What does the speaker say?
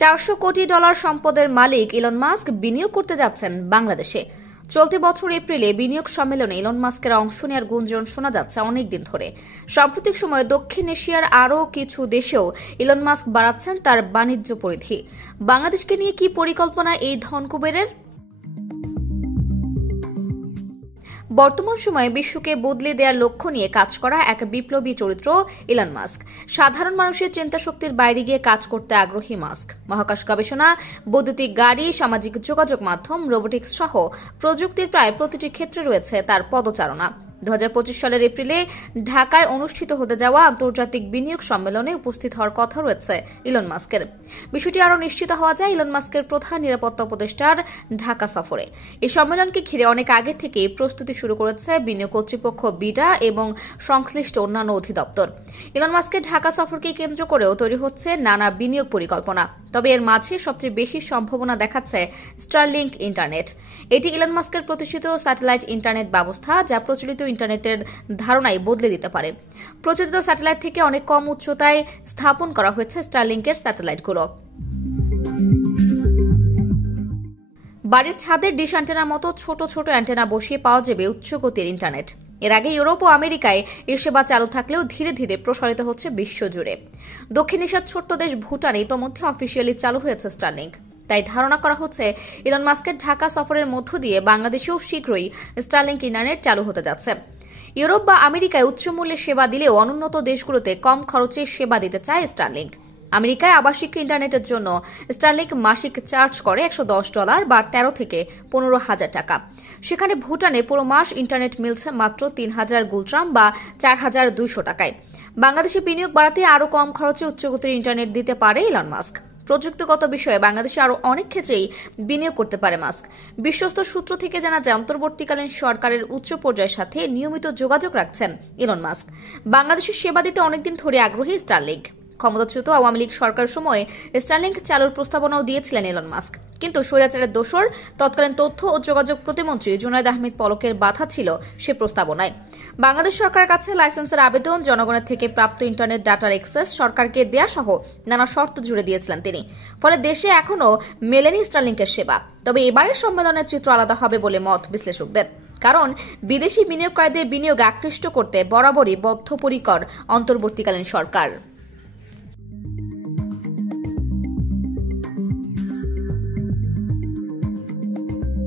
400 কোটি ডলার সম্পদের মালিক Elon Musk বিনিয়োগ করতে যাচ্ছেন বাংলাদেশে। চলতি বছর এপ্রিলে বিনিয়োগ সম্মেলনে ইলন মাস্কের অংশ নেওয়ার গুঞ্জন শোনা যাচ্ছে অনেকদিন ধরে। সাম্প্রতিক সময়ে দক্ষিণ এশিয়ার আরও কিছু দেশেও ইলন মাস্ক বাড়াচ্ছেন তার বাণিজ্য পরিধি। বাংলাদেশকে নিয়ে কি পরিকল্পনা এই ধনকুবেরের? বর্তমান সময়ে বিশ্বকে বদলে দেওয়ার লক্ষ্য নিয়ে কাজ করা এক বিপ্লবী চরিত্র ইলন মাস্ক। সাধারণ মানুষের চিন্তা শক্তির বাইরে গিয়ে কাজ করতে আগ্রহী মাস্ক মহাকাশ গবেষণা, বৈদ্যুতিক গাড়ি, সামাজিক যোগাযোগ মাধ্যম, রোবোটিক্স সহ প্রযুক্তির প্রায় প্রতিটি ক্ষেত্রে রয়েছে তার পদচারণা। 2025 সালের এপ্রিলে ঢাকায় অনুষ্ঠিত হতে যাওয়া আন্তর্জাতিক বিনিয়োগ সম্মেলনে উপস্থিত হওয়ার কথা রয়েছে ইলন মাস্কের। বিষয়টি আরও নিশ্চিত হওয়া যায় ইলন মাস্কের প্রধান নিরাপত্তা উপদেষ্টার ঢাকা সফরে। এই সম্মেলনকে ঘিরে অনেক আগে থেকেই প্রস্তুতি শুরু করেছে বিনিয়োগ কর্তৃপক্ষ বিডা এবং সংশ্লিষ্ট অন্যান্য অধিদপ্তর। ইলন মাস্কের ঢাকা সফরকে কেন্দ্র করেও তৈরি হচ্ছে নানা বিনিয়োগ পরিকল্পনা। তবে এর মাঝে সবচেয়ে বেশি সম্ভাবনা দেখাচ্ছে স্টারলিংক ইন্টারনেট। এটি ইলন মাস্কের প্রতিষ্ঠিত স্যাটেলাইট ইন্টারনেট ব্যবস্থা, যা প্রচলিত ইন্টারনেটের ধারণাই বদলে দিতে পারে। প্রচলিত স্যাটেলাইট থেকে অনেক কম উচ্চতায় স্থাপন করা হয়েছে স্টারলিংকের স্যাটেলাইটগুলো। বাড়ির ছাদের ডিশ অ্যান্টেনার মতো ছোট ছোট অ্যান্টেনা বসিয়ে পাওয়া যাবে উচ্চগতির ইন্টারনেট। এর আগে ইউরোপ ও আমেরিকায় এর সেবা চালু থাকলেও ধীরে ধীরে প্রসারিত হচ্ছে বিশ্বজুড়ে। দক্ষিণ এশিয়ার ছোট্ট দেশ ভুটানে ইতোমধ্যে অফিসিয়ালি চালু হয়েছে স্টারলিংক। তাই ধারণা করা হচ্ছে ইলন মাস্কের ঢাকা সফরের মধ্য দিয়ে বাংলাদেশেও শীঘ্রই স্টারলিংক ইন্টারনেট চালু হতে যাচ্ছে। ইউরোপ বা আমেরিকায় উচ্চ মূল্যে সেবা দিলেও অনুন্নত দেশগুলোতে কম খরচে সেবা দিতে চায় স্টারলিংক। আমেরিকায় আবাসিক ইন্টারনেটের জন্য স্টারলিংক মাসিক চার্জ করে $110 বা 13 থেকে 15,000 টাকা। সেখানে ভুটানে পুরো মাস ইন্টারনেট মিলছে মাত্র 3,000 গুলট্রাম বা 4,200 টাকায়। বাংলাদেশে বিনিয়োগ বাড়াতে আরও কম খরচে উচ্চগতির ইন্টারনেট দিতে পারে ইলন মাস্ক। প্রযুক্তিগত বিষয়ে বাংলাদেশে আরও অনেক ক্ষেত্রেই বিনিয়োগ করতে পারে মাস্ক। বিশ্বস্ত সূত্র থেকে জানা যায় অন্তর্বর্তীকালীন সরকারের উচ্চ পর্যায়ের সাথে নিয়মিত যোগাযোগ রাখছেন ইলন মাস্ক। বাংলাদেশের সেবা দিতে অনেকদিন ধরে আগ্রহী স্টারলিংক। ক্ষমতাচ্যুত আওয়ামী লীগ সরকারের সময় স্টারলিংক চালুর প্রস্তাবনাও দিয়েছিলেন ইলন মাস্ক, কিন্তু স্বৈরাচারের দোসর তৎকালীন তথ্য ও যোগাযোগ প্রতিমন্ত্রী জুনায়েদ আহমেদ পলকের বাধা ছিল সে প্রস্তাবনায়। বাংলাদেশ সরকারের কাছে লাইসেন্সের আবেদন, জনগণের থেকে প্রাপ্ত ইন্টারনেট ডাটার অ্যাক্সেস সরকারকে দেয়া সহ নানা শর্ত জুড়ে দিয়েছিলেন তিনি। ফলে দেশে এখনও মেলেনি স্টারলিংকের সেবা। তবে এবারের সম্মেলনের চিত্র আলাদা হবে বলে মত বিশ্লেষকদের, কারণ বিদেশি বিনিয়োগকারীদের বিনিয়োগ আকৃষ্ট করতে বরাবরই বদ্ধপরিকর অন্তর্বর্তীকালীন সরকার।